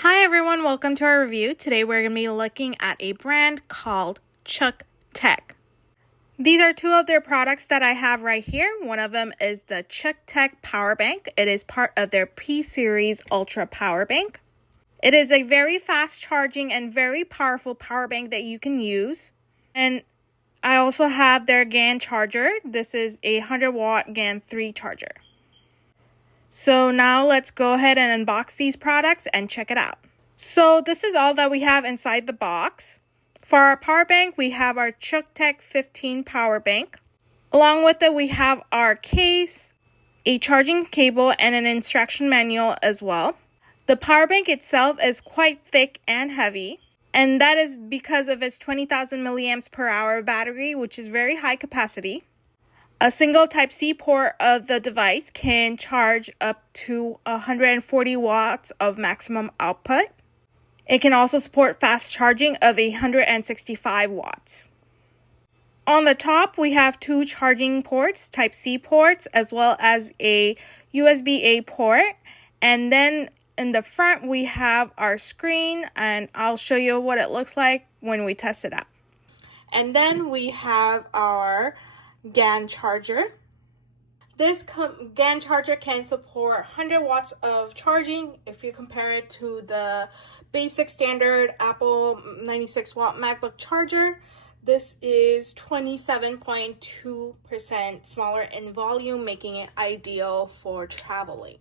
Hi everyone, welcome to our review. Today we're going to be looking at a brand called CUKTECH. These are two of their products that I have right here. One of them is the CUKTECH Powerbank. It is part of their P-Series Ultra Powerbank. It is a very fast charging and very powerful power bank that you can use. And I also have their GAN charger. This is a 100 watt GAN 3 charger. So now let's go ahead and unbox these products and check it out. So this is all that we have inside the box. For our power bank, we have our CUKTECH 15 power bank. Along with it, we have our case, a charging cable, and an instruction manual as well. The power bank itself is quite thick and heavy, and that is because of its 20,000 milliamps per hour battery, which is very high capacity. A single Type-C port of the device can charge up to 140 watts of maximum output. It can also support fast charging of 165 watts. On the top, we have two charging ports, Type-C ports, as well as a USB-A port. And then in the front, we have our screen, and I'll show you what it looks like when we test it out. And then we have our GAN charger. This GAN charger can support 100 watts of charging if you compare it to the basic standard Apple 96 watt MacBook charger. This is 27.2% smaller in volume, making it ideal for traveling.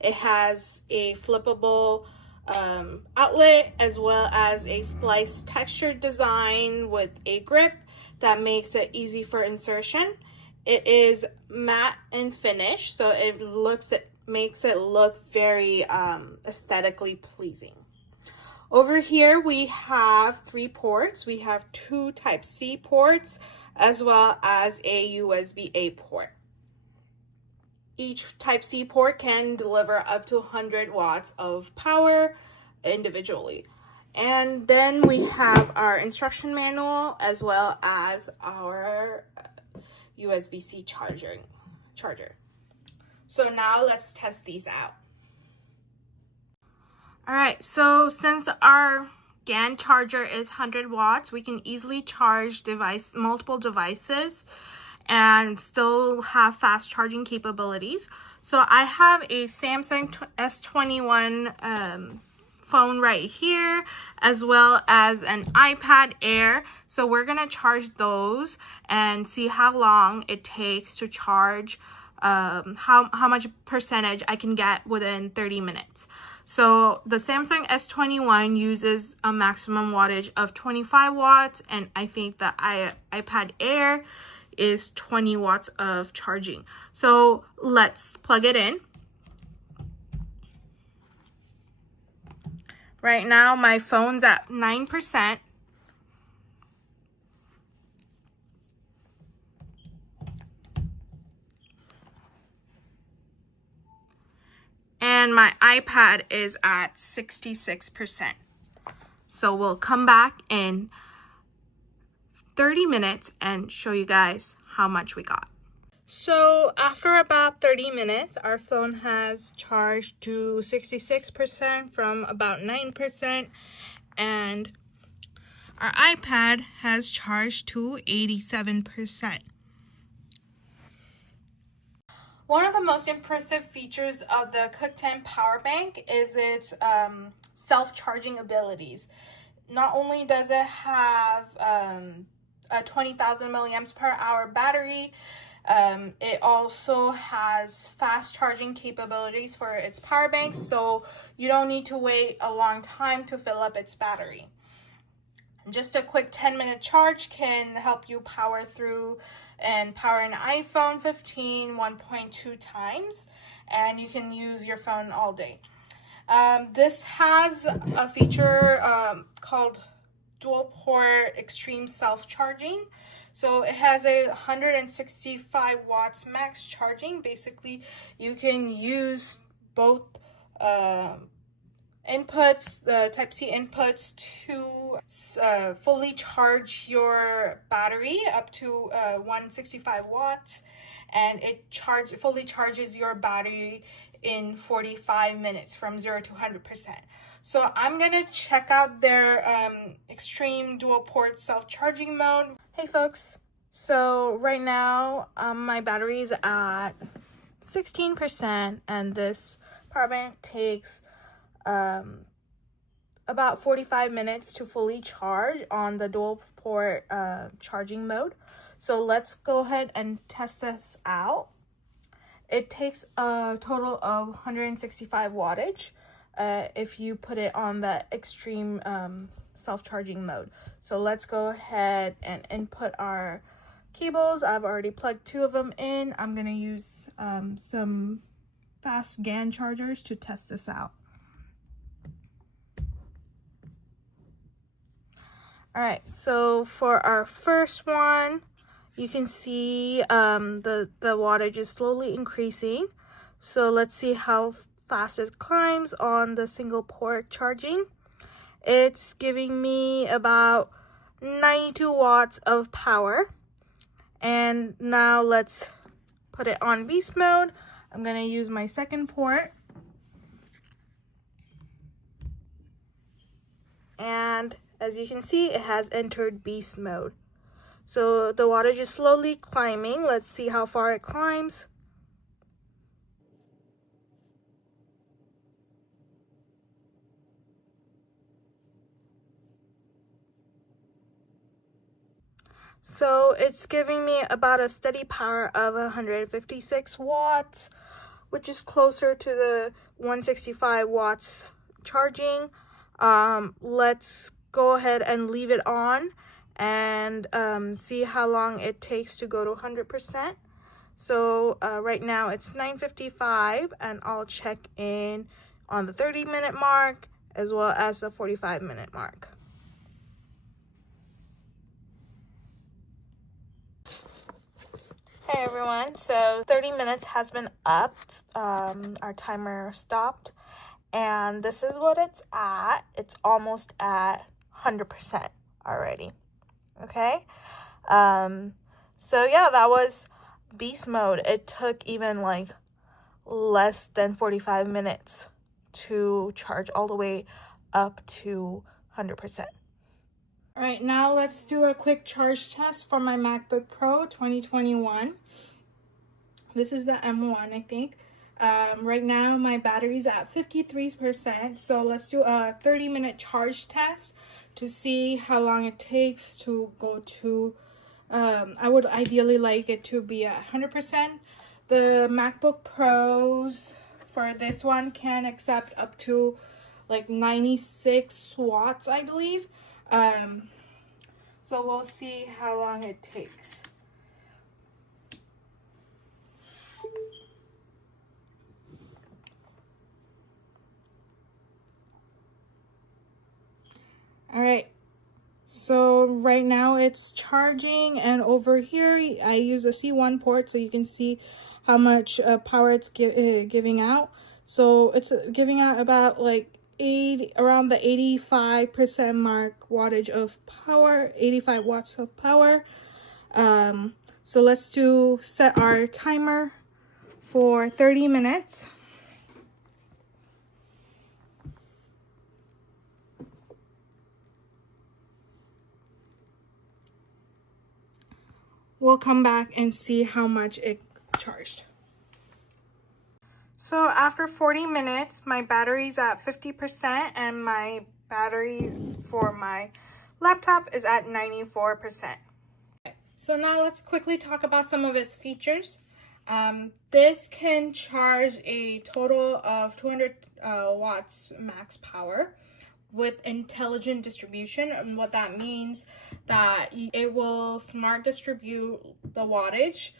It has a flippable outlet as well as a splice textured design with a grip that makes it easy for insertion. It is matte in finish, so it makes it look very aesthetically pleasing. Over here we have three ports. We have two Type-C ports as well as a USB-A port. Each Type-C port can deliver up to 100 watts of power individually. And then we have our instruction manual as well as our USB-C charger. So now let's test these out. Alright, so since our GAN charger is 100 watts, we can easily charge multiple devices and still have fast charging capabilities. So I have a Samsung S21 phone right here, as well as an iPad Air. So we're gonna charge those and see how long it takes to charge, how much percentage I can get within 30 minutes. So the Samsung S21 uses a maximum wattage of 25 watts, and I think the iPad Air is 20 watts of charging. So let's plug it in. Right now, my phone's at 9%. And my iPad is at 66%. So we'll come back in 30 minutes and show you guys how much we got. So after about 30 minutes, our phone has charged to 66% from about 9%, and our iPad has charged to 87%. One of the most impressive features of the CUKTECH Power Bank is its self-charging abilities. Not only does it have a 20,000 milliamps per hour battery, it also has fast charging capabilities for its power bank, so you don't need to wait a long time to fill up its battery. Just a quick 10-minute charge can help you power through and power an iPhone 15 1.2 times, and you can use your phone all day. This has a feature called dual port extreme self-charging. So it has a 165 watts max charging. Basically, you can use both inputs, the Type-C inputs, to fully charge your battery up to 165 watts. and it fully charges your battery in 45 minutes from 0 to 100%. So I'm gonna check out their extreme dual port self-charging mode. Hey folks, so right now my battery's at 16%, and this power bank takes about 45 minutes to fully charge on the dual port charging mode. So let's go ahead and test this out. It takes a total of 165 wattage if you put it on the extreme self-charging mode. So let's go ahead and input our cables. I've already plugged 2 of them in. I'm going to use some fast GAN chargers to test this out. All right, so for our first one, you can see the wattage is slowly increasing. So let's see how fast it climbs on the single port charging. It's giving me about 92 watts of power. And now let's put it on beast mode. I'm gonna use my second port. And as you can see, it has entered beast mode. So the wattage is slowly climbing. Let's see how far it climbs. So it's giving me about a steady power of 156 watts, which is closer to the 165 watts charging. Let's go ahead and leave it on and see how long it takes to go to 100%. So right now it's 9:55, and I'll check in on the 30-minute mark as well as the 45-minute mark. Hey everyone, so 30 minutes has been up. Our timer stopped, and this is what it's at. It's almost at 100% already. Okay, so yeah, that was beast mode. It took even like less than 45 minutes to charge all the way up to 100%. All right, now let's do a quick charge test for my MacBook Pro 2021. This is the M1, I think. Right now my battery's at 53%, so let's do a 30-minute charge test to see how long it takes to go to, I would ideally like it to be at 100%. The MacBook Pros for this one can accept up to like 96 watts, I believe. So we'll see how long it takes. All right, so right now it's charging, and over here I use a C1 port so you can see how much power it's giving out. So it's giving out about like around the 85% mark wattage of power, 85 watts of power. So let's set our timer for 30 minutes. We'll come back and see how much it charged. So after 40 minutes, my battery's at 50%, and my battery for my laptop is at 94%. So now let's quickly talk about some of its features. This can charge a total of 200 watts max power with intelligent distribution. And what that means, that it will smart distribute the wattage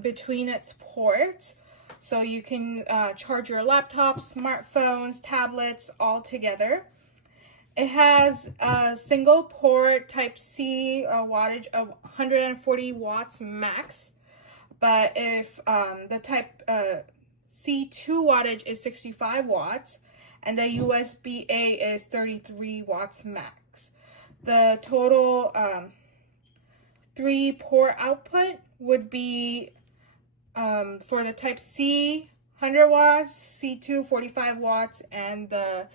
between its ports. So you can charge your laptops, smartphones, tablets all together. It has a single port type C wattage of 140 watts max. But if the type C2 wattage is 65 watts, and the USB-A is 33 watts max. The total 3-port output would be for the type C 100 watts, C2 45 watts, and the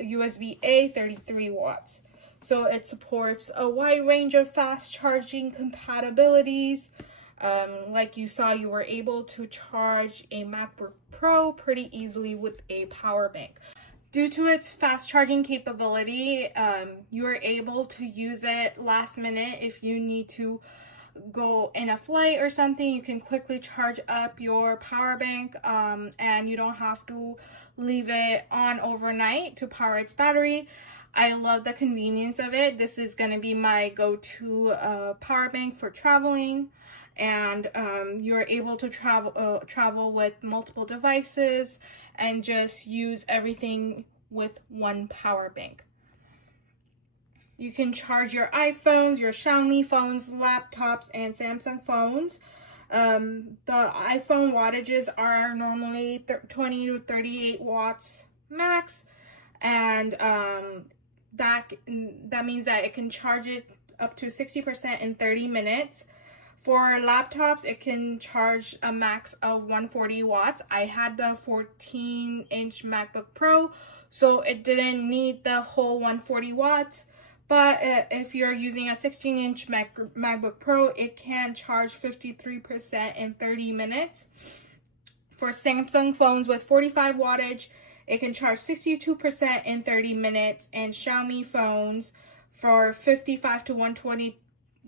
USB-A 33 watts. So it supports a wide range of fast charging compatibilities. Like you saw, you were able to charge a MacBook Pro pretty easily with a power bank. Due to its fast charging capability, you are able to use it last minute. If you need to go in a flight or something, you can quickly charge up your power bank, and you don't have to leave it on overnight to power its battery. I love the convenience of it. This is going to be my go-to power bank for traveling, and you're able to travel with multiple devices and just use everything with one power bank. You can charge your iPhones, your Xiaomi phones, laptops, and Samsung phones. The iPhone wattages are normally 20 to 38 watts max, and that means that it can charge it up to 60% in 30 minutes. For laptops, it can charge a max of 140 watts. I had the 14-inch MacBook Pro, so it didn't need the whole 140 watts. But if you're using a 16-inch MacBook Pro, it can charge 53% in 30 minutes. For Samsung phones with 45 wattage, it can charge 62% in 30 minutes. And Xiaomi phones for 55 to 120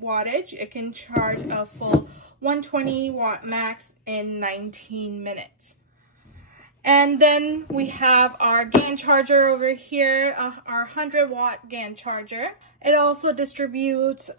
wattage, it can charge a full 120 watt max in 19 minutes. And then we have our GAN charger over here, our 100 watt GAN charger. It also distributes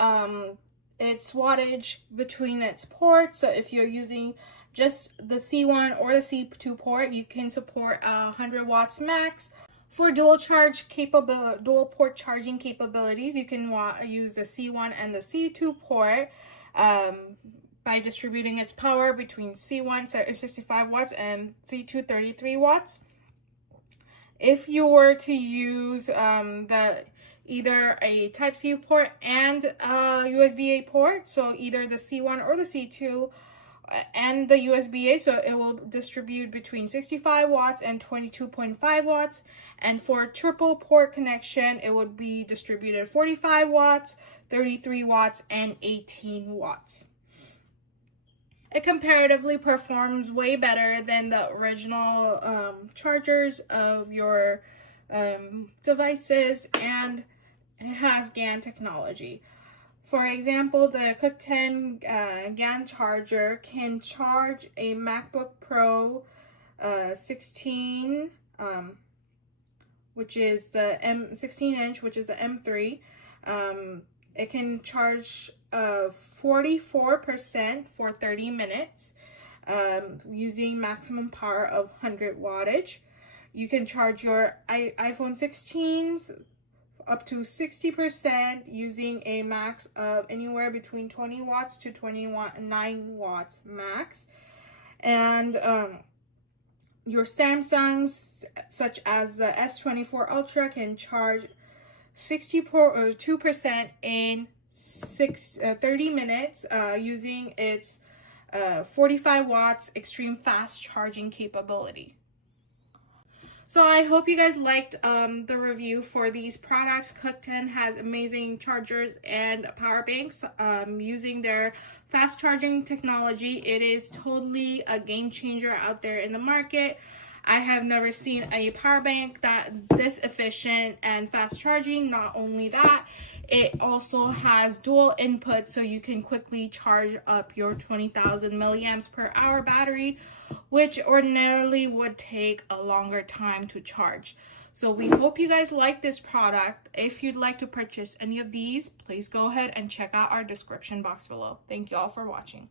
its wattage between its ports. So if you're using just the C1 or the C2 port, you can support 100 watts max. For dual port charging capabilities, you can use the C1 and the C2 port by distributing its power between C1 65 watts and C2 33 watts. If you were to use either a Type-C port and a USB-A port, so either the C1 or the C2 and the USB-A, so it will distribute between 65 watts and 22.5 watts. And for a triple port connection, it would be distributed 45 watts, 33 watts, and 18 watts. It comparatively performs way better than the original chargers of your devices, and it has GAN technology. For example, the CUKTECH GAN charger can charge a MacBook Pro 16, which is the 16-inch, which is the M3. It can charge 44% for 30 minutes using maximum power of 100 wattage. You can charge your iPhone 16s up to 60% using a max of anywhere between 20 watts to 29 watts max. And your Samsungs, such as the S24 Ultra, can charge 62% in 30 minutes using its 45 watts extreme fast charging capability. So I hope you guys liked the review for these products. CUKTECH has amazing chargers and power banks using their fast charging technology. It is totally a game changer out there in the market. I have never seen a power bank this efficient and fast charging. Not only that, it also has dual input, so you can quickly charge up your 20,000 milliamps per hour battery, which ordinarily would take a longer time to charge. So we hope you guys like this product. If you'd like to purchase any of these, please go ahead and check out our description box below. Thank you all for watching.